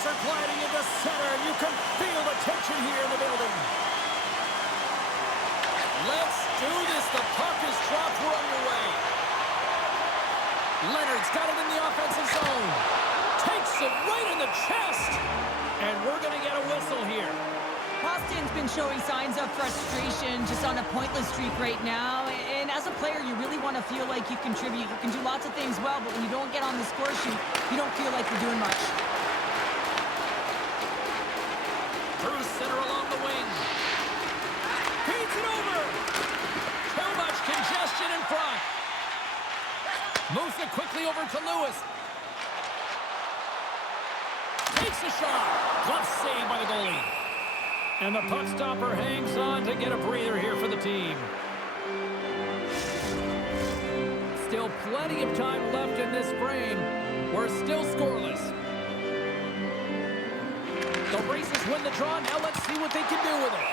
Players are gliding into center. You can feel the tension here in the building. Let's do this. The puck is dropped. We're underway. Leonard's got it in the offensive zone. Takes it right in the chest. And we're going to get a whistle here. Boston's been showing signs of frustration, just on a pointless streak right now. And as a player, you really want to feel like you contribute. You can do lots of things well, but when you don't get on the score sheet, you don't feel like you're doing much. Through center along the wing. Feeds it over. Too much congestion in front. Moves it quickly over to Lewis. Takes a shot. Glove saved by the goalie. And the puck stopper hangs on to get a breather here for the team. Still plenty of time left in this frame. We're still scoreless. The Racers win the draw. Now let's see what they can do with it.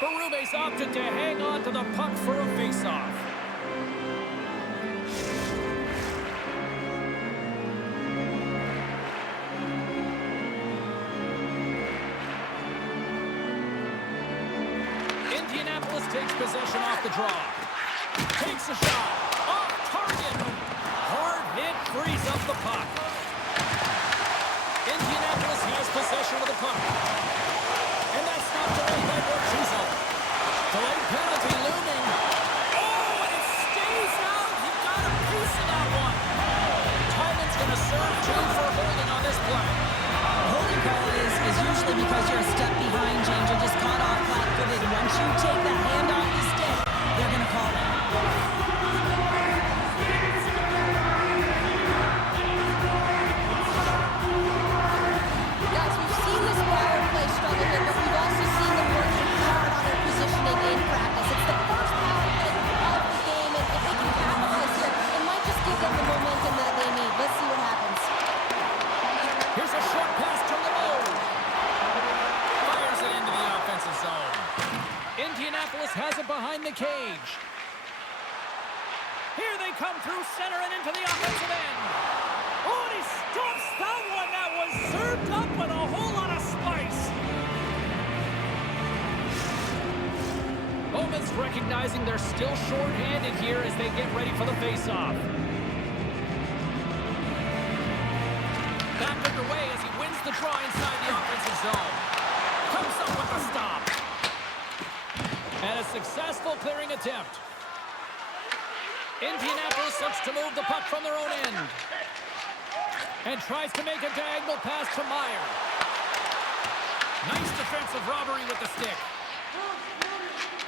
Berube's opted to hang on to the puck for a face-off. Indianapolis takes possession off the draw. Takes a shot. Off target. Hard hit frees up the puck. Indianapolis has possession of the puck. And that's not delayed by Borchuzzo. Delayed penalty looming. Oh, and it stays out. He got a piece of that one. Tynan's going to serve two for holding on this play. Holding call is usually because you're a step behind, James. You're just caught off flat-footed. Once you take that hand off the stick, they're going to call it. Guys, we've seen this power play struggle here, but we've also seen them working hard on their positioning in practice. It's the first power play of the game, and if they can capitalize here, it might just give them the momentum that they need. Let's see what happens. Here's a short pass to Limoges. Fires it into the offensive zone. Indianapolis has it behind the cage. Here they come through center and into the offensive end. Oh, and he stops that one. That was served up with a whole lot of spice. Bowman's recognizing they're still short-handed here as they get ready for the face-off. Back underway as he wins the draw inside the offensive zone. Comes up with a stop. And a successful clearing attempt. Indianapolis looks to move the puck from their own end. And tries to make a diagonal pass to Meyer. Nice defensive robbery with the stick.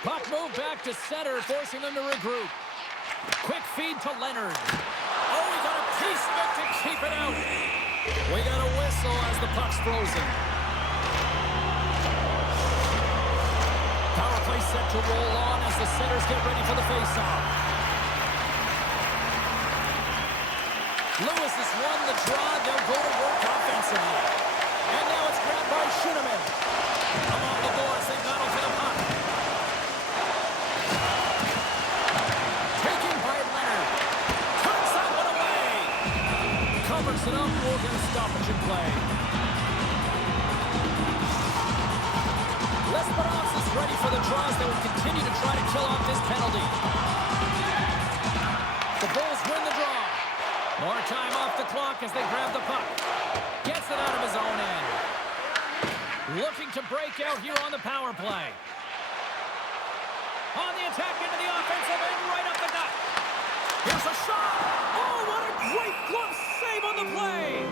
Puck moved back to center, forcing them to regroup. Quick feed to Leonard. Oh, he got a piece of it to keep it out. We got a whistle as the puck's frozen. Power play set to roll on as the centers get ready for the face-off. Lewis has won the draw. They'll go to work offensively. And now it's grabbed by Schoenemann. Along the boards, they battle for the puck. Taken by Leonard. Turns that one away. Covers it up. We'll get a stoppage in play. Lesperanz is ready for the draws. They will continue to try to kill off this penalty. The Bulls win the draw. More time off the clock as they grab the puck. Gets it out of his own end. Looking to break out here on the power play. On the attack into the offensive end, right up the gut. Here's a shot. Oh, what a great glove save on the play.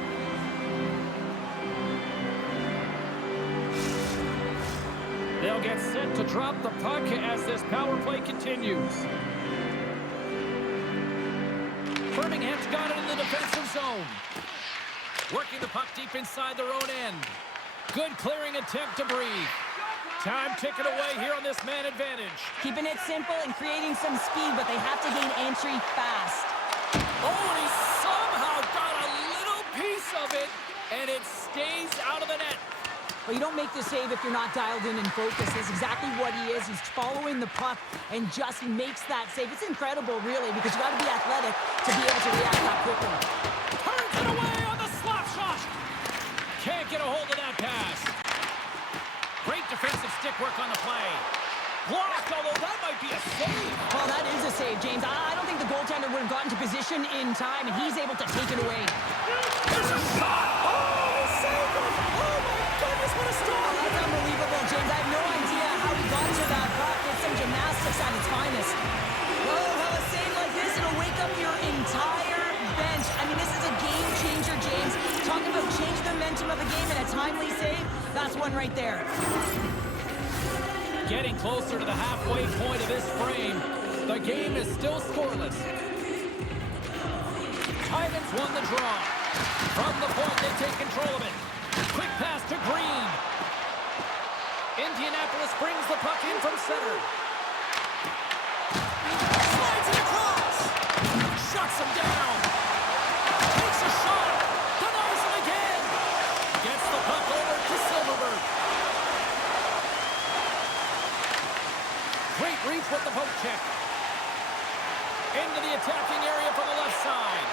They'll get set to drop the puck as this power play continues. Birmingham's got it in the defensive zone. Working the puck deep inside their own end. Good clearing attempt to breathe. Time ticking away here on this man advantage. Keeping it simple and creating some speed, but they have to gain entry fast. Oh, and he somehow got a little piece of it, and it stays out of the net. Well, you don't make the save if you're not dialed in and focused. That's exactly what he is. He's following the puck and just makes that save. It's incredible, really, because you got to be athletic to be able to react that quickly. Turns it away on the slap shot. Can't get a hold be a save. Well, that is a save, James. I don't think the goaltender would have gotten to position in time, and he's able to take it away. There's a shot. Oh, he saved it. Oh, my goodness, what a stop. Oh, that's unbelievable, James. I have no idea how he got to that puck. It's some gymnastics at its finest. Oh, how a save like this, it'll wake up your entire bench. I mean, this is a game changer, James. Talking about change the momentum of a game and a timely save, that's one right there. Getting closer to the halfway point of this frame. The game is still scoreless. Tynan's won the draw. From the point, they take control of it. Quick pass to Green. Indianapolis brings the puck in from center. Slides it across. Shuts him down. Takes a shot. Denies him again. Gets the puck over to Silfverberg. Great reach with the poke check. Into the attacking area from the left side.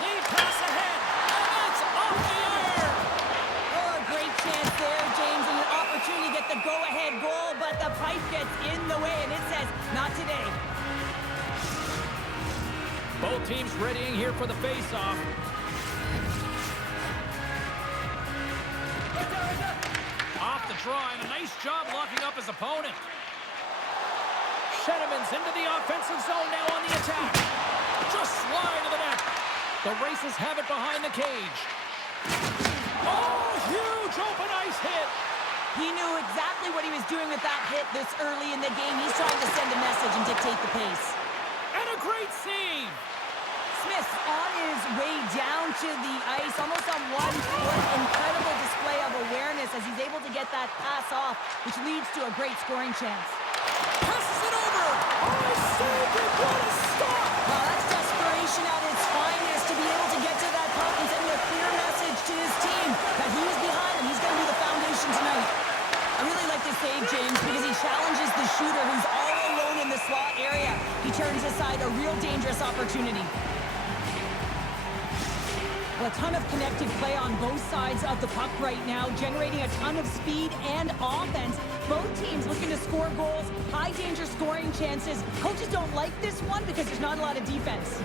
Lead pass ahead. And it's off the iron. Oh, a great chance there, James, and an opportunity to get the go-ahead goal, but the pipe gets in the way, and it says, not today. Both teams readying here for the face-off. Off the draw, and a nice job locking up his opponent. Shedeman's into the offensive zone now on the attack. Just slide to the net. The Racers have it behind the cage. Oh, huge open ice hit. He knew exactly what he was doing with that hit this early in the game. He's trying to send a message and dictate the pace. And a great save. Smith on his way down to the ice, almost on 1 foot. Incredible display of awareness as he's able to get that pass off, which leads to a great scoring chance. Passes it over. Oh, he saved it. What a stop. Well, that's desperation at its finest to be able to get to that puck and send a clear message to his team that he is behind and he's going to be the foundation tonight. I really like this save, James, because he challenges the shooter who's all alone in the slot area. He turns aside a real dangerous opportunity. Well, a ton of connected play on both sides of the puck right now, generating a ton of speed and offense. Both teams looking to score goals, high danger scoring chances. Coaches don't like this one because there's not a lot of defense.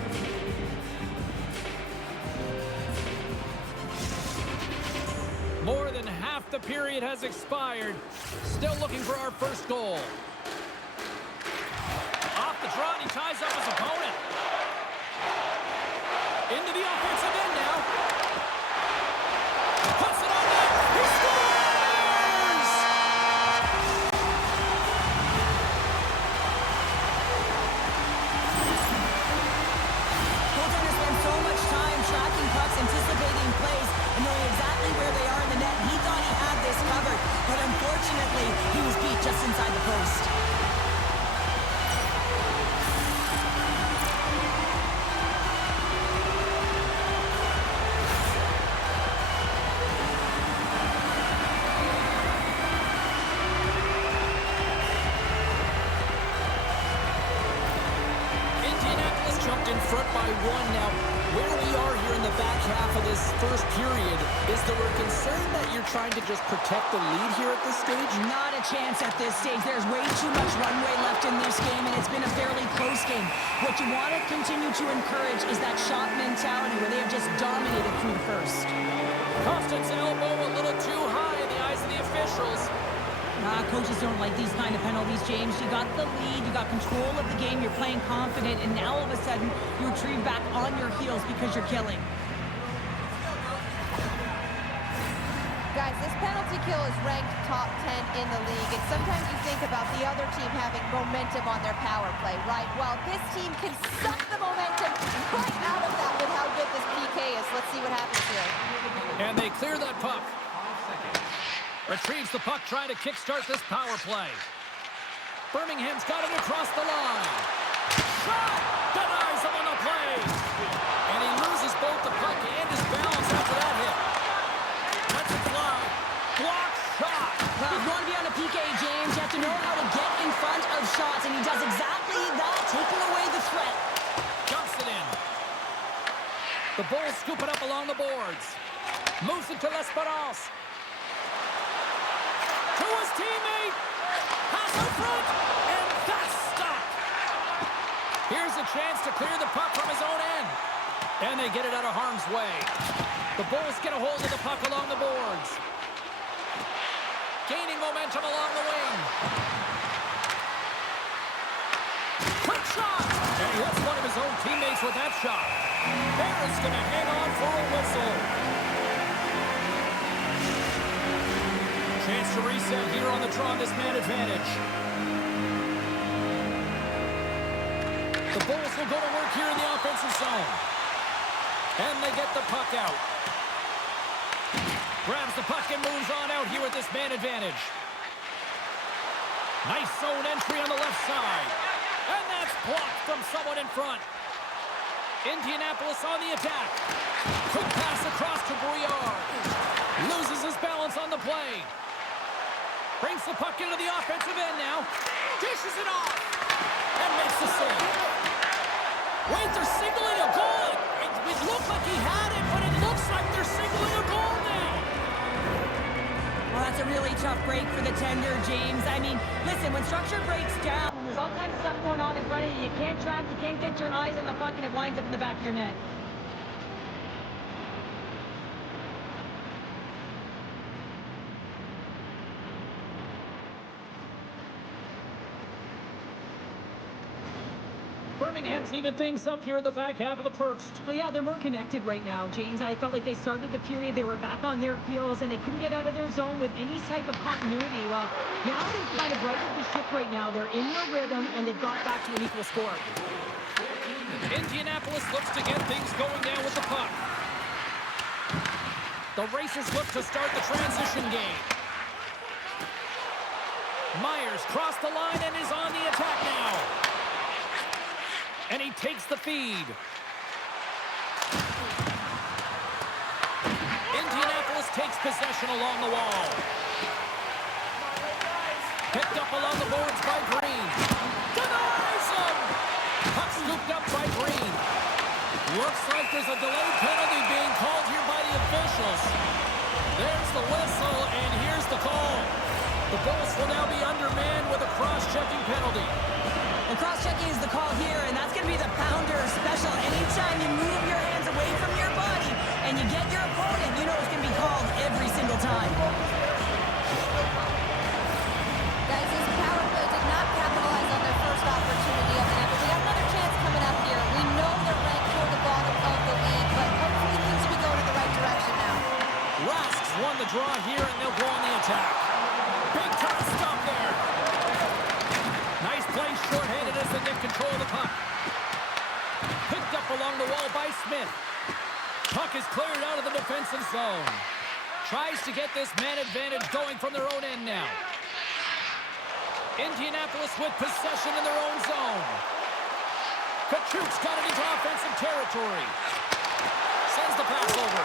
More than half the period has expired. Still looking for our first goal. Off the draw, and he ties up his opponent. Into the offensive end now. Puts it on net. He scores! Goaltenders spend so much time tracking pucks, anticipating plays, and knowing exactly where they are in the net. He thought he had this covered, but unfortunately, he was beat just inside the post. In front by 1 now. Where we are here in the back half of this first period, is there a concern that you're trying to just protect the lead here at this stage? Not a chance at this stage. There's way too much runway left in this game, and it's been a fairly close game. What you want to continue to encourage is that shot mentality where they have just dominated through the first. Constant's elbow a little too high in the eyes of the officials. Coaches don't like these kind of penalties, James. You got the lead, you got control of the game, you're playing confident, and now all of a sudden you retrieve back on your heels because you're killing. Guys, this penalty kill is ranked top 10 in the league, and sometimes you think about the other team having momentum on their power play, right? Well, this team can suck the momentum right out of that with how good this PK is. Let's see what happens here. And they clear that puck. Retrieves the puck, trying to kickstart this power play. Birmingham's got it across the line. Shot! Denies him on the play. And he loses both the puck and his balance after that hit. Lets it fly. Block shot. Well, if you want to be on a PK, James, you have to know how to get in front of shots, and he does exactly that, taking away the threat. Dumps it in. The Bulls scoop it up along the boards. Moves it to L'Esperance. To his teammate. Pass in front. And that's stopped. chance to clear the puck from his own end. And they get it out of harm's way. The Bulls get a hold of the puck along the boards. Gaining momentum along the wing. Quick shot! And he hits one of his own teammates with that shot. Barrett's going to hang on for a whistle. Chance to reset here on the draw, this man advantage. The Bulls will go to work here in the offensive zone. And they get the puck out. Grabs the puck and moves on out here with this man advantage. Nice zone entry on the left side. And that's blocked from someone in front. Indianapolis on the attack. Quick pass across to Brouillard. Loses his balance on the play. Brings the puck into the offensive end now. Dishes it off. And makes the save. Wait, they're signaling a goal. It looked like he had it, but it looks like they're signaling a goal now. Well, that's a really tough break for the tender, James. I mean, listen, when structure breaks down, there's all kinds of stuff going on in front of you. You can't track, you can't get your eyes on the puck, and it winds up in the back of your net. Birmingham's even things up here in the back half of the first. Well, yeah, they're more connected right now, James. I felt like they started the period, they were back on their heels, and they couldn't get out of their zone with any type of continuity. Well, now they've kind of righted the ship right now. They're in their rhythm, and they've got back to an equal score. Indianapolis looks to get things going down with the puck. The Racers look to start the transition game. Myers crossed the line and is on the attack now. And he takes the feed. Indianapolis takes possession along the wall. Picked up along the boards by Green. Denies him! Puck scooped up by Green. Looks like there's a delayed penalty being called here by the officials. There's the whistle, and here's the call. The Bulls will now be undermanned with a cross-checking penalty. The cross-checking is the call here, and that's going to be the pounder special. Anytime you move your hands away from your body and you get your opponent, you know it's going to be called every single time. Guys, this power play did not capitalize on their first opportunity of the night, but we have another chance coming up here. We know they're ranked toward the bottom of the league, but hopefully things will be going in the right direction now. Rasks won the draw here, and they'll go on the attack. Big time stop there. Nice play, short-handed as they get control of the puck. Picked up along the wall by Smith. Puck is cleared out of the defensive zone. Tries to get this man advantage going from their own end now. Indianapolis with possession in their own zone. Kachuk's got it into offensive territory. Sends the pass over.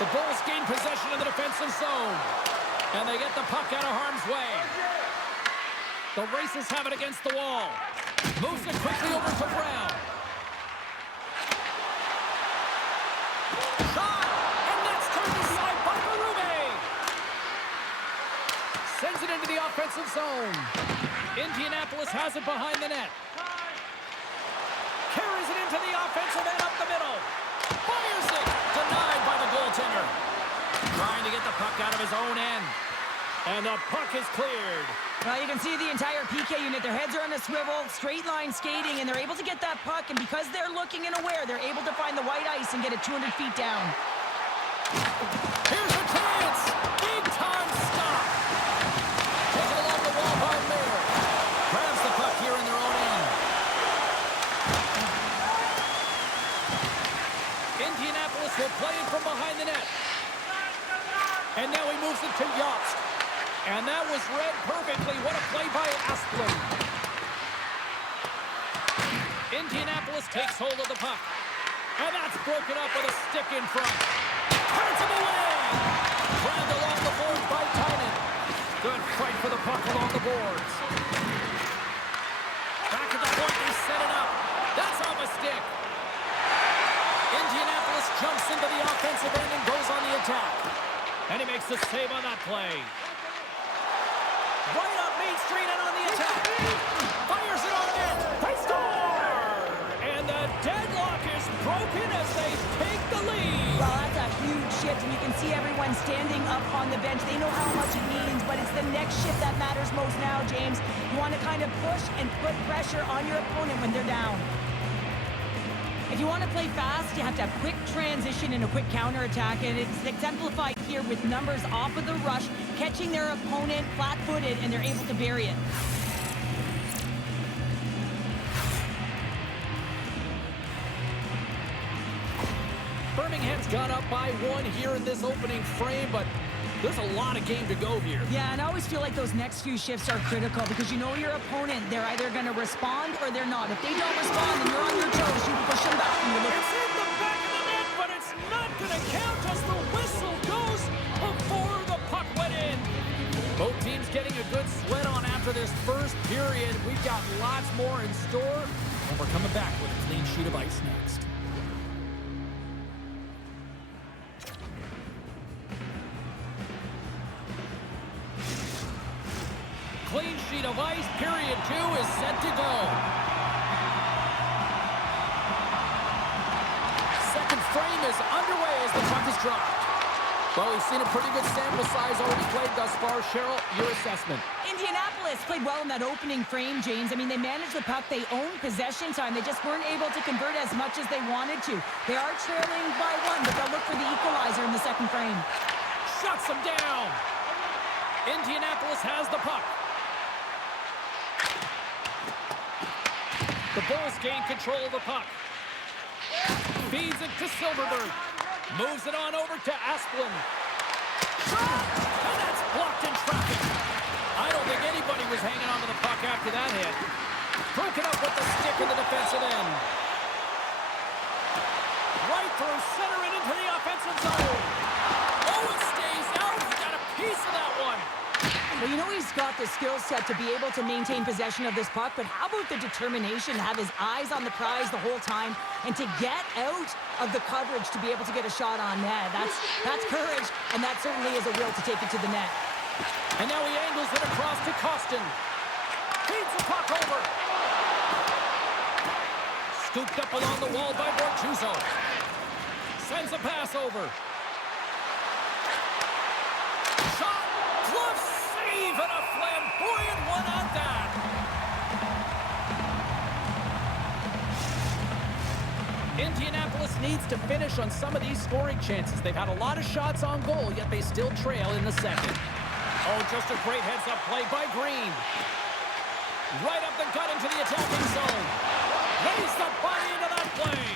The Bulls gain possession in the defensive zone. And they get the puck out of harm's way. The Racers have it against the wall. Moves it quickly over to Brown. Shot! And that's turned aside by Berube. Sends it into the offensive zone. Indianapolis has it behind the net. Carries it into the offensive end up the middle. Fires it! Denied by the goaltender. Trying to get the puck out of his own end. And the puck is cleared. Well, you can see the entire PK unit. Their heads are on a swivel, straight line skating, and they're able to get that puck. And because they're looking and aware, they're able to find the white ice and get it 200 feet down. Here's a chance. Big time stop. Taken along the wall by Mayer. Grabs the puck here in their own end. Indianapolis will play it from behind the net. And now he moves it to Yost. And that was read perfectly. What a play by Asplund. Indianapolis takes hold of the puck. And that's broken up with a stick in front. Turns him away. Grabbed along the boards by Tynan. Good fight for the puck along the boards. Back at the point, they set it up. That's off a stick. Indianapolis jumps into the offensive end and goes on the attack. And he makes the save on that play. Right up Main Street and on the attack. Fires it on net. They score! And shift, and you can see everyone standing up on the bench. They know how much it means, but it's the next shift that matters most now, James. You want to kind of push and put pressure on your opponent when they're down. If you want to play fast, you have to have quick transition and a quick counterattack, and it's exemplified here with numbers off of the rush, catching their opponent flat-footed, and they're able to bury it. Birmingham's gone up by 1 here in this opening frame, but there's a lot of game to go here. Yeah, and I always feel like those next few shifts are critical because you know your opponent, they're either going to respond or they're not. If they don't respond and you're on your toes, you push them back and you look. It's in the back of the net, but it's not going to count as the whistle goes before the puck went in. Both teams getting a good sweat on after this first period. We've got lots more in store, and we're coming back with a clean sheet of ice next. Clean sheet of ice, period 2 is set to go. Second frame is underway as the puck is dropped. Well, we've seen a pretty good sample size already played thus far. Cheryl, your assessment. Indianapolis played well in that opening frame, James. I mean, they managed the puck. They owned possession time. They just weren't able to convert as much as they wanted to. They are trailing by 1, but they'll look for the equalizer in the second frame. Shuts them down. Indianapolis has the puck. The Bulls gain control of the puck. Feeds it to Silfverberg. Moves it on over to Asplund. Shot! And that's blocked in traffic. I don't think anybody was hanging onto the puck after that hit. Broken up with the stick in the defensive end. Right through center and into the offensive zone. Oh, it stays out. He got a piece of that one. Well, you know he's got the skill set to be able to maintain possession of this puck, but how about the determination to have his eyes on the prize the whole time and to get out of the coverage to be able to get a shot on net? That's courage, and that certainly is a will to take it to the net. And now he angles it across to Costin. Feeds the puck over. Scooped up along the wall by Bortuzzo. Sends a pass over. Shot! Glove save and a flamboyant one on that. Indianapolis needs to finish on some of these scoring chances. They've had a lot of shots on goal, yet they still trail in the second. Oh, just a great heads-up play by Green. Right up the gut into the attacking zone. Raised the body into that play.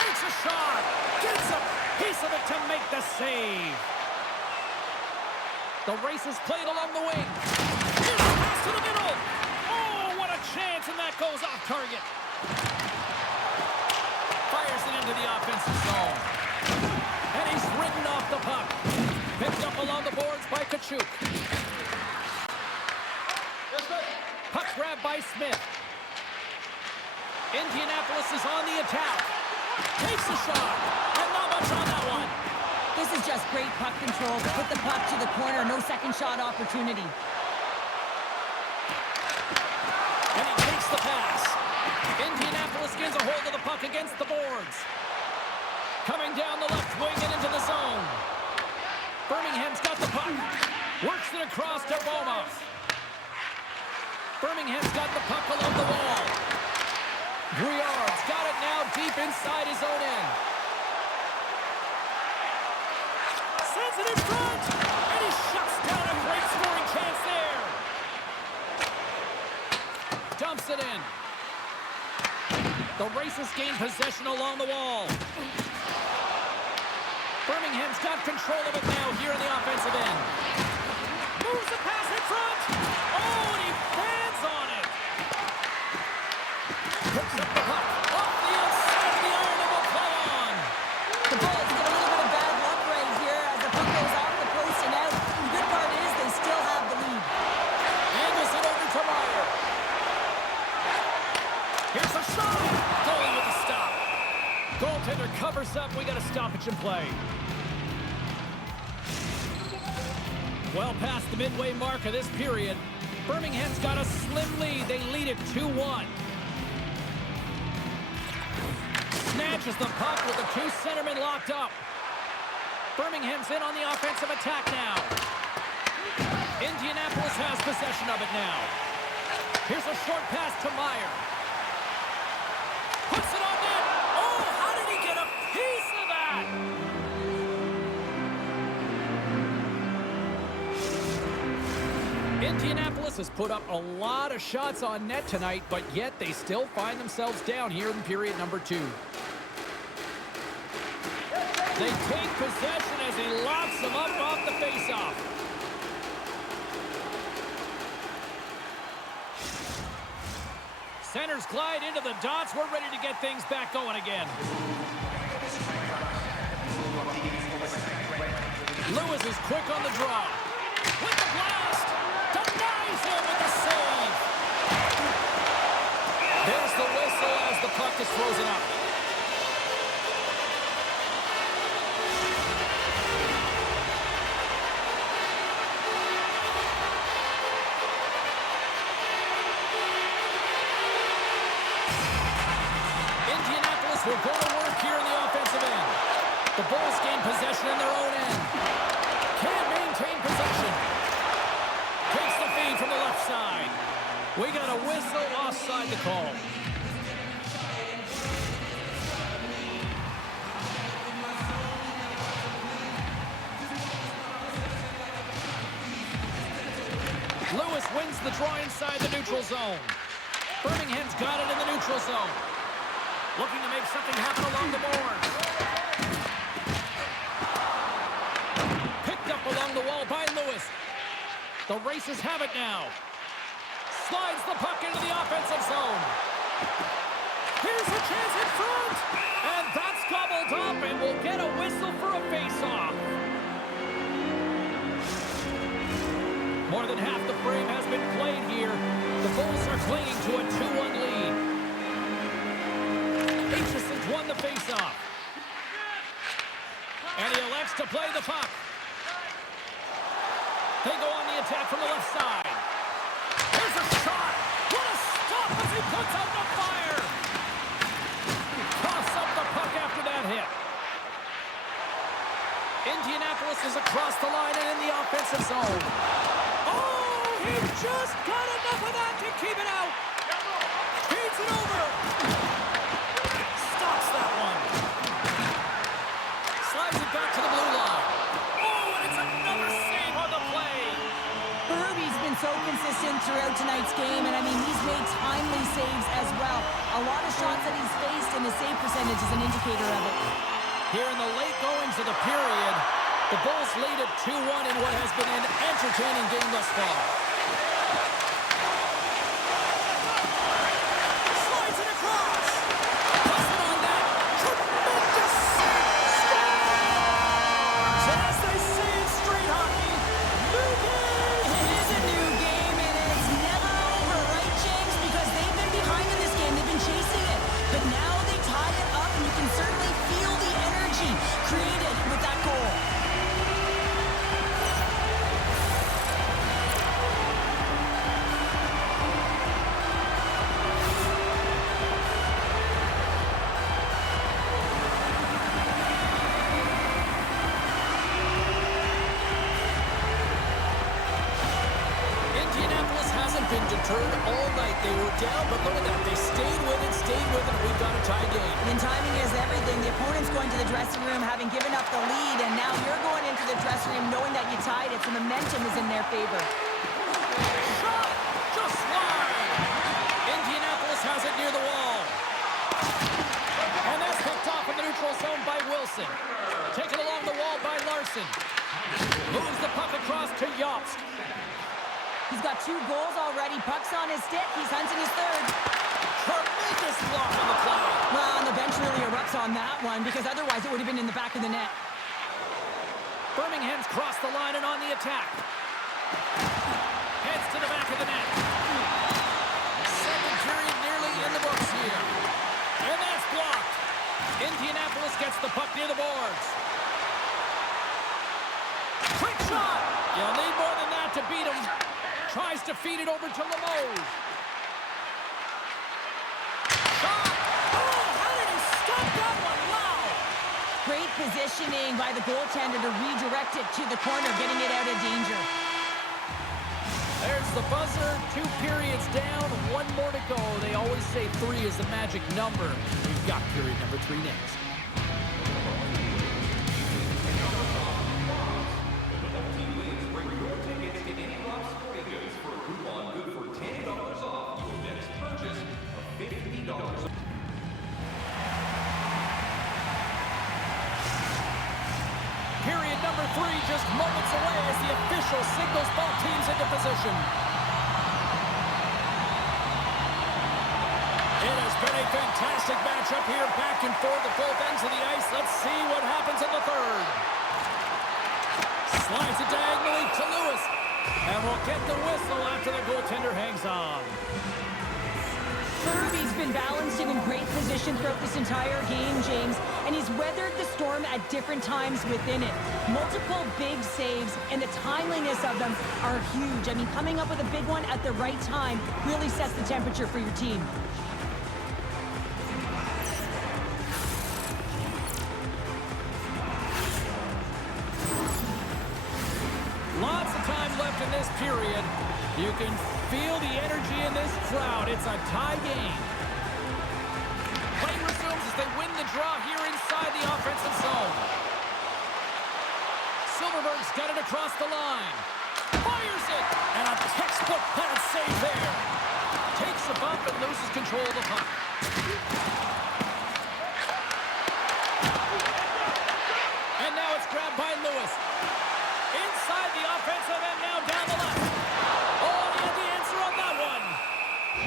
Takes a shot. Gets a piece of it to make the save. The race is played along the wing. Here's the pass to the middle. Oh, what a chance, and that goes off target. Fires it into the offensive zone. And he's ridden off the puck. Picked up along the boards by Tkachuk. Puck grab by Smith. Indianapolis is on the attack. Takes a shot. And not much on that one. This is just great puck control to put the puck to the corner. No second shot opportunity. And he takes the pass. Indianapolis gains a hold of the puck against the boards. Coming down the left wing and into the zone. Birmingham's got the puck. Works it across to Bouma. Birmingham's got the puck along the wall. Briard's got it now deep inside his own end. Sends it in front. And he shuts down a great scoring chance there. Dumps it in. The Racers gain possession along the wall. Birmingham's got control of it now here in the offensive end. Moves the pass in front. Oh, and he fans on it. Picks up the puck off the outside of the iron and will play on. The Bulls get a little bit of bad luck right here as the puck goes off the post and out. The good part is they still have the lead. Angles it over to Meyer. Here's a shot. Goalie with the stop. Goaltender covers up. We got a stoppage in play. Well past the midway mark of this period. Birmingham's got a slim lead. They lead it 2-1. catches the puck with the two centermen locked up. Birmingham's in on the offensive attack now. Indianapolis has possession of it now. Here's a short pass to Meyer. Puts it on net. Oh, how did he get a piece of that? Indianapolis has put up a lot of shots on net tonight, but yet they still find themselves down here in period number 2. They take possession as he locks them up off the faceoff. Centers glide into the dots. We're ready to get things back going again. Lewis is quick on the draw. With the blast! Denies him with the save! There's the whistle as the puck is frozen up. Indianapolis will go to work here in the offensive end. The Bulls gain possession in their own end. Can't maintain possession. Takes the feed from the left side. We got a whistle offside the call. Lewis wins the draw inside the neutral zone. Birmingham's got it in the neutral zone. Looking to make something happen along the boards. Picked up along the wall by Lewis. The Racers have it now. Slides the puck into the offensive zone. Here's a chance in front. And that's gobbled up, and we'll get a whistle for a face-off. More than half the frame has been played here. The Bulls are clinging to a 2-1 lead. Aitchison's won the face-off. And he elects to play the puck. They go on the attack from the left side. Here's a shot. What a stop as he puts out the fire. Toss up the puck after that hit. Indianapolis is across the line and in the offensive zone. Oh, he just got enough of that to keep it out. Feeds it over. Stops that one. Slides it back to the blue line. Oh, and it's another save on the play. He's been so consistent throughout tonight's game, and I mean, he's made timely saves as well. A lot of shots that he's faced, and the save percentage is an indicator of it. Here in the late goings of the period, the Bulls lead at 2-1 in what has been an entertaining game thus far. Slides it across. Puts it on that. Tremendous save. So as they say in street hockey, new game. It is a new game, and it's never over, right, James? Because they've been behind in this game. They've been chasing it. But now they tie it up, and you can certainly feel the energy created with that goal. Indianapolis hasn't been deterred all night. They were down, but look at that. They stayed with it, and we've got a tie game. And timing is everything. The opponent's going to the dressing room having given up the lead, and now you're going into the dressing room knowing that you tied it, so momentum is in their favor. Shot! Just wide! Indianapolis has it near the wall. And that's picked off in the neutral zone by Wilson. Taken along the wall by Larson. Moves the puck across to Jobst. He's got 2 goals already. Puck's on his stick. He's hunting his third. Tremendous block on the play. Well, and the bench really erupts on that one, because otherwise it would have been in the back of the net. Birmingham's crossed the line and on the attack. Heads to the back of the net. Second period nearly in the books here. And that's blocked. Indianapolis gets the puck near the boards. Quick shot! You'll need more than that to beat him. Tries to feed it over to Limoges. Shot! Oh, how did he stop that positioning by the goaltender to redirect it to the corner, getting it out of danger. There's the buzzer. 2 periods down, 1 more to go. They always say 3 is the magic number. We've got period number 3 next. Period number 3 just moments away as the official signals both teams into position. It has been a fantastic matchup here, back and forth at both ends of the ice. Let's see what happens in the third. Slides it diagonally to Lewis. And we'll get the whistle after the goaltender hangs on. He's been balanced and in great position throughout this entire game, James, and he's weathered the storm at different times within it. Multiple big saves, and the timeliness of them are huge. I mean, coming up with a big one at the right time really sets the temperature for your team. Lots of time left in this period. You can feel the energy in this crowd. It's a tie game. Play resumes as they win the draw here inside the offensive zone. Silfverberg's got it across the line. Fires it! And a textbook pad save there. Takes a bump and loses control of the puck. And now it's grabbed by Lewis. Inside the offensive end, now down the left. Oh, and he had the answer on that one.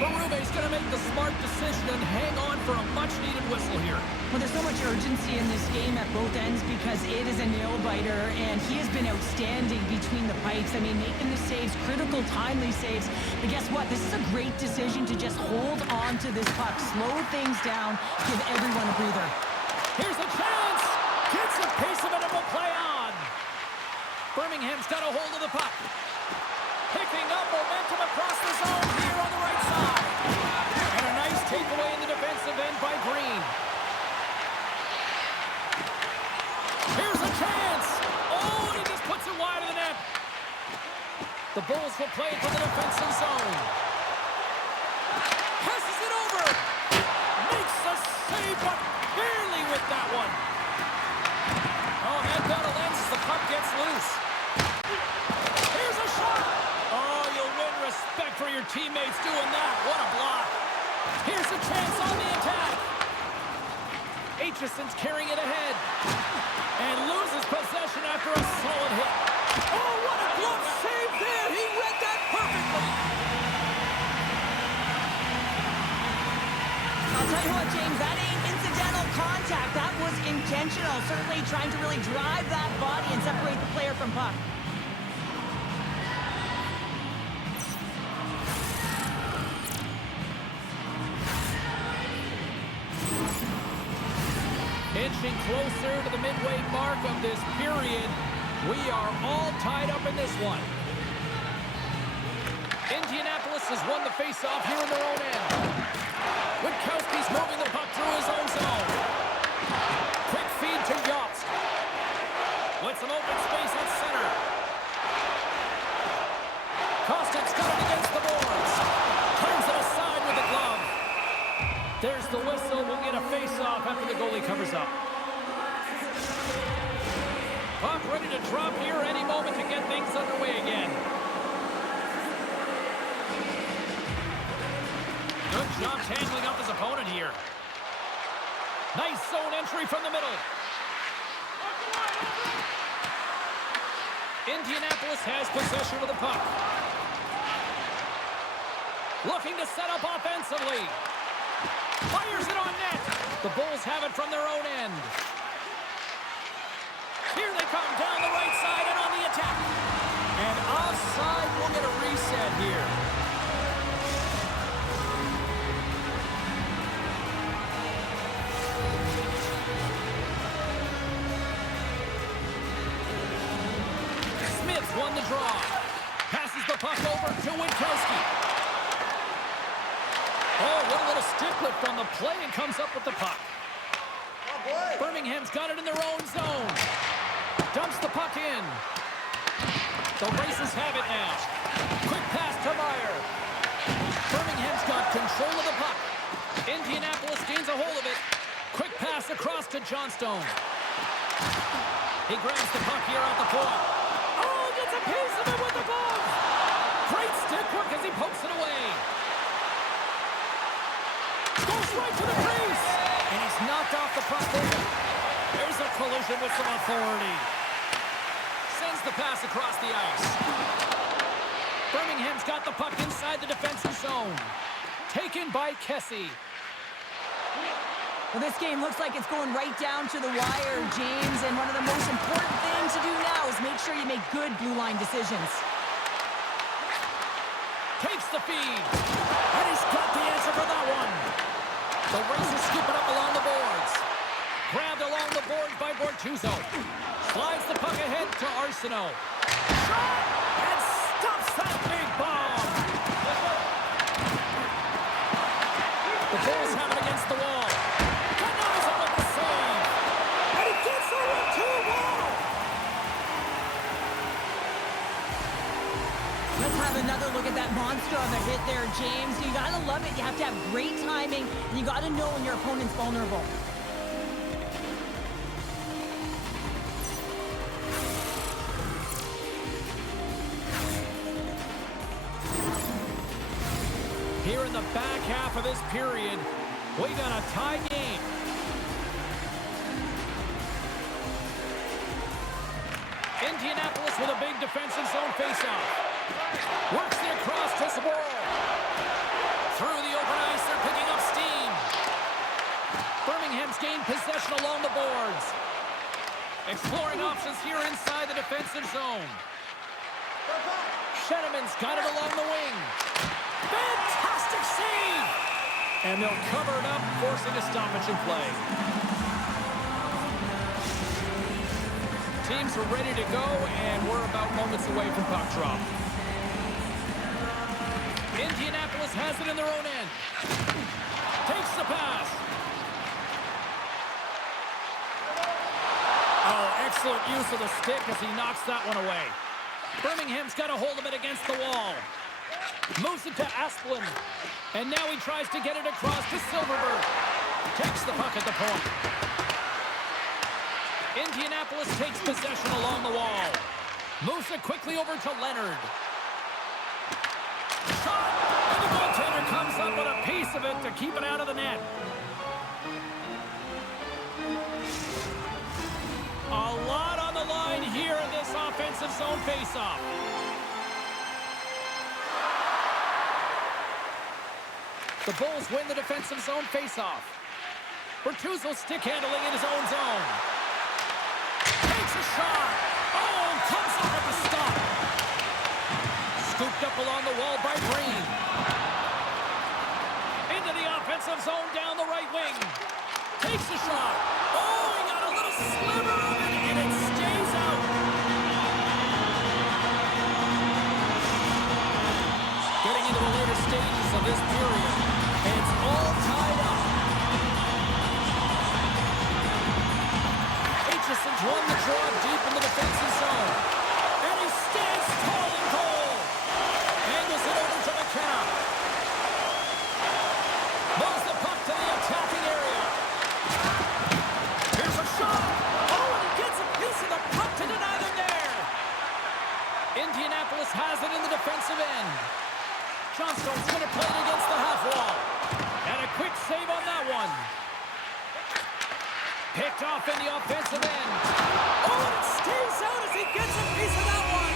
Berube's going to make the smart decision and hang on for a much-needed whistle here. Well, there's so much urgency in this game at both ends because it is a nail-biter, and he has been outstanding between the pipes. I mean, making the saves, critical, timely saves. But guess what? This is a great decision to just hold on to this puck, slow things down, give everyone a breather. Here's a chance. Gets a piece of it and will play on. Birmingham's got a hold of the puck. Picking up momentum across the zone here on the right side. And a nice takeaway in the defensive end by Green. Here's a chance. Oh, and he just puts it wide of the net. The Bulls will play it to the defensive zone. Passes it over. Makes the save, but barely with that one. Oh, head down a lens as the puck gets loose. Here's a shot. Oh, you'll win respect for your teammates doing that. What a block. Here's a chance on the attack. Aitchison's carrying it ahead. And loses possession after a solid hit. Oh, what a glove save there. He read that perfectly. I'll tell you what, James, that ain't incidental contact. That was intentional. Certainly trying to really drive that body and separate the player from puck. Inching closer to the midway mark of this period. We are all tied up in this one. Indianapolis has won the faceoff here in their own end. Witkowski's moving the puck through his own zone. Quick feed to Yachts. With some open space at center. Kostic's got it against the boards. Turns it aside with the glove. There's the whistle. We'll get a face-off after the goalie covers up. Puck ready to drop here any moment to get things underway again. Good job tangling up his opponent here. Nice zone entry from the middle. Indianapolis has possession of the puck. Looking to set up offensively. Fires it on net. The Bulls have it from their own end. Here they come down the right side and on the attack. And offside, we'll get a reset here. Smith won the draw. Passes the puck over to Witkowski. Oh, what a little stick lift on the play and comes up with the puck. Birmingham's got it in their own zone. Dumps the puck in. The Races have it now. Quick pass to Meyer. Birmingham's got control of the puck. Indianapolis gains a hold of it. Quick pass across to Johnstone. He grabs the puck here at the point. Oh, gets a piece of it with the glove. Great stick work as he pokes it away. Goes right to the crease. And he's knocked off the puck. There's a collision with some authority. Sends the pass across the ice. Birmingham's got the puck inside the defensive zone. Taken by Kessy. Well, this game looks like it's going right down to the wire, James, and one of the most important things to do now is make sure you make good blue line decisions. Takes the feed. And he's got the answer for that one. The Races scoop it up along the boards. Grabbed along the boards by Bortuzzo. Slides the puck ahead to Arseneau. Shot! And stops that big bomb. The Bulls have it against the wall. Denies it with the save. And he gets over to the wall. Let's have another look at that monster of a hit there, James. You gotta love it. You have to have great timing. And you gotta know when your opponent's vulnerable. Here in the back half of this period, we got a tie game. Indianapolis with a big defensive zone faceoff. Works it across to Saboril. Through the open ice, they're picking up steam. Birmingham's gained possession along the boards. Exploring options here inside the defensive zone. Shedeman's got it along the wing. Fantastic save! And they'll cover it up, forcing a stoppage in play. Teams are ready to go, and we're about moments away from puck drop. Indianapolis has it in their own end. Takes the pass. Oh, excellent use of the stick as he knocks that one away. Birmingham's got a hold of it against the wall. Moves it to Asplund. And now he tries to get it across to Silfverberg. Takes the puck at the point. Indianapolis takes possession along the wall. Moves it quickly over to Leonard. Shot! And the goaltender comes up with a piece of it to keep it out of the net. A lot on the line here in this offensive zone faceoff. The Bulls win the defensive zone faceoff. Bortuzzo stick handling in his own zone. Takes a shot. Oh, comes up at the stop. Scooped up along the wall by Green. Into the offensive zone down the right wing. Takes a shot. Oh, he got a little sliver of it, and it stays out. Getting into the later stages of this period. It's all tied up. Aitchison's won the draw deep in the defensive zone. And he stands tall and cold. Angles it over to McKenna. Moves the puck to the attacking area. Here's a shot. Oh, and he gets a piece of the puck to deny them there. Indianapolis has it in the defensive end. Johnstone's going to play it against the half wall. And a quick save on that one. Picked off in the offensive end. Oh, and it stays out as he gets a piece of that one.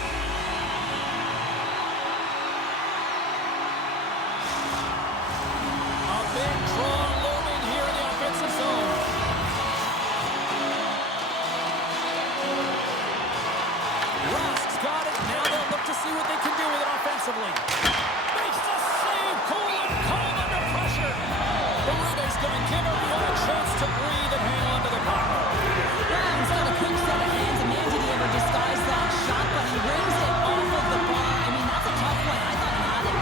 A big draw looming here in the offensive zone. Rask's got it. Now they'll look to see what they can do with it offensively. Makes the save. Cool and calm under pressure. Barube's going to give everyone a chance to breathe and hang on to the puck. Brown's got a quick set of hands, and man, did he ever disguise that shot, but he rings it off of the bar. I mean, that's a tough one. I thought he had it.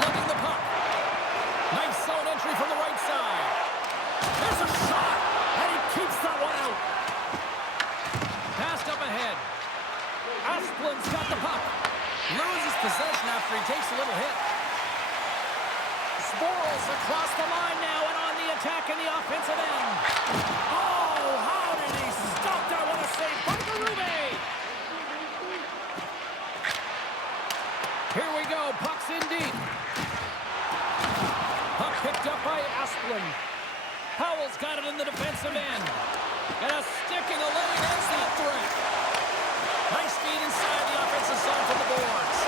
lugging the puck. Nice zone entry from the right side. There's a shot, and he keeps that one out. Passed up ahead. Asplund's got the puck. Loses possession after he takes a little hit. Sporals across the line now and on the attack in the offensive end. Oh, how did he stop that? What a save by Berube. Here we go. Puck's in deep. Puck picked up by Asplund. Powell's got it in the defensive end. And a stick in the lane ends that threat. Nice feed inside the offensive zone from the boards.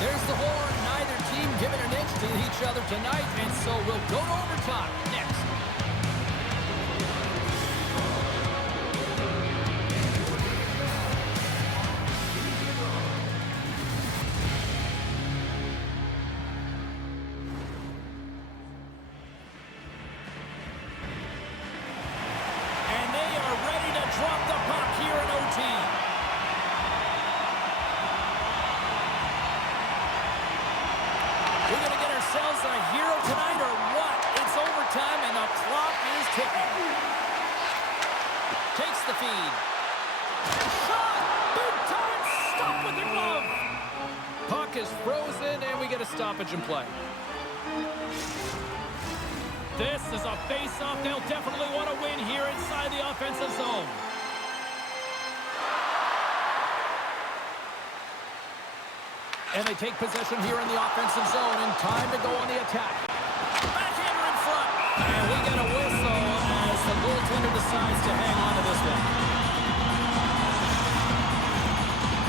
There's the horn. Neither team giving an inch to each other tonight, and so we'll go to overtime next. Takes the feed. Shot! Big time! Stop with the glove! Puck is frozen, and we get a stoppage in play. This is a face-off. They'll definitely want to win here inside the offensive zone. And they take possession here in the offensive zone, and time to go on the attack. Backhander in front. And we get a whistle as the goaltender decides to hang on to this one.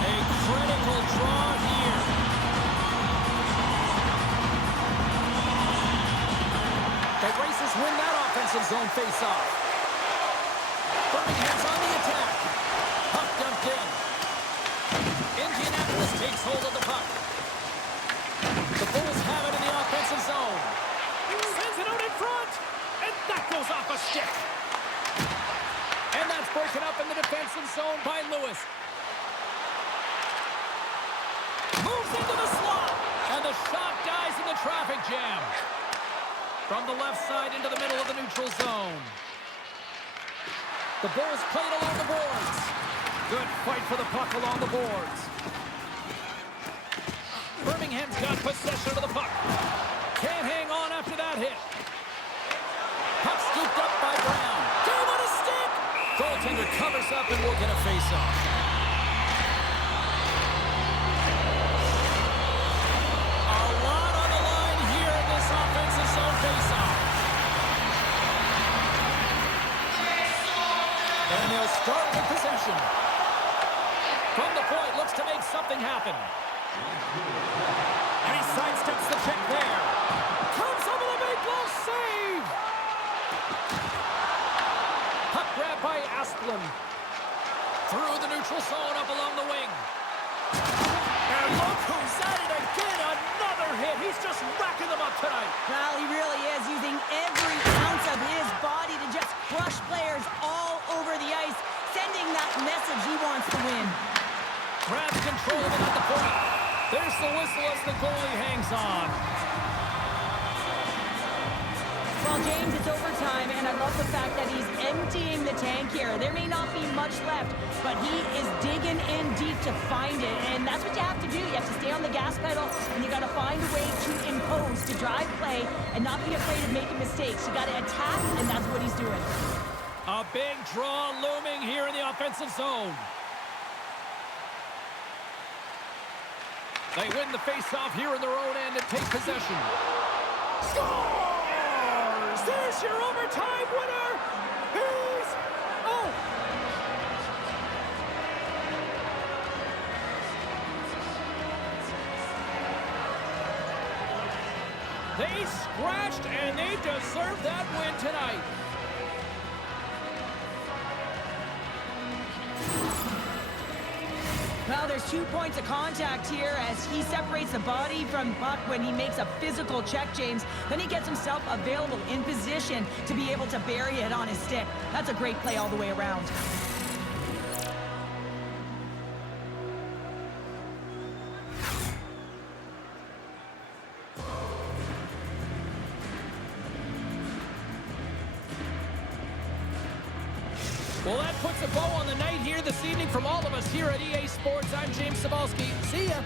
A critical draw here. The Racers win that offensive zone face-off. Birmingham's on the attack. Puck dumped in. Indianapolis takes hold of the puck. The Bulls have it in the offensive zone. Sends it out in front. And that goes off a stick. And that's broken up in the defensive zone by Lewis. Moves into the slot. And the shot dies in the traffic jam. From the left side into the middle of the neutral zone. The Bulls played along the boards. Good fight for the puck along the boards. Birmingham's got possession of the puck. Can't hang on after that hit. Puck scooped up by Brown. Down on a stick. Goaltender covers up and we'll get a face-off. A lot on the line here in this offensive zone face-off. And they'll start with possession. From the point, looks to make something happen. And he sidesteps the check there. Comes up with a big glove save. Puck grab by Asplund. Through the neutral zone up along the wing. And look who's at it again. Another hit. He's just racking them up tonight. Well, he really is using every ounce of his body to just crush players all over the ice, sending that message he wants to win. Grabs control of it at the point. There's the whistle as the goalie hangs on. Well, James, it's overtime, and I love the fact that he's emptying the tank here. There may not be much left, but he is digging in deep to find it, and that's what you have to do. You have to stay on the gas pedal, and you got to find a way to impose, to drive play, and not be afraid of making mistakes. You got to attack, and that's what he's doing. A big draw looming here in the offensive zone. They win the face-off here in their own end and take possession. Scores! There's your overtime winner! He's... Oh! They scratched and they deserve that win tonight. Well, there's 2 points of contact here as he separates the body from puck when he makes a physical check, James. Then he gets himself available in position to be able to bury it on his stick. That's a great play all the way around. Well, that puts a bow on the night here this evening from all of us here at EA Sports. I'm James Cebulski. See ya.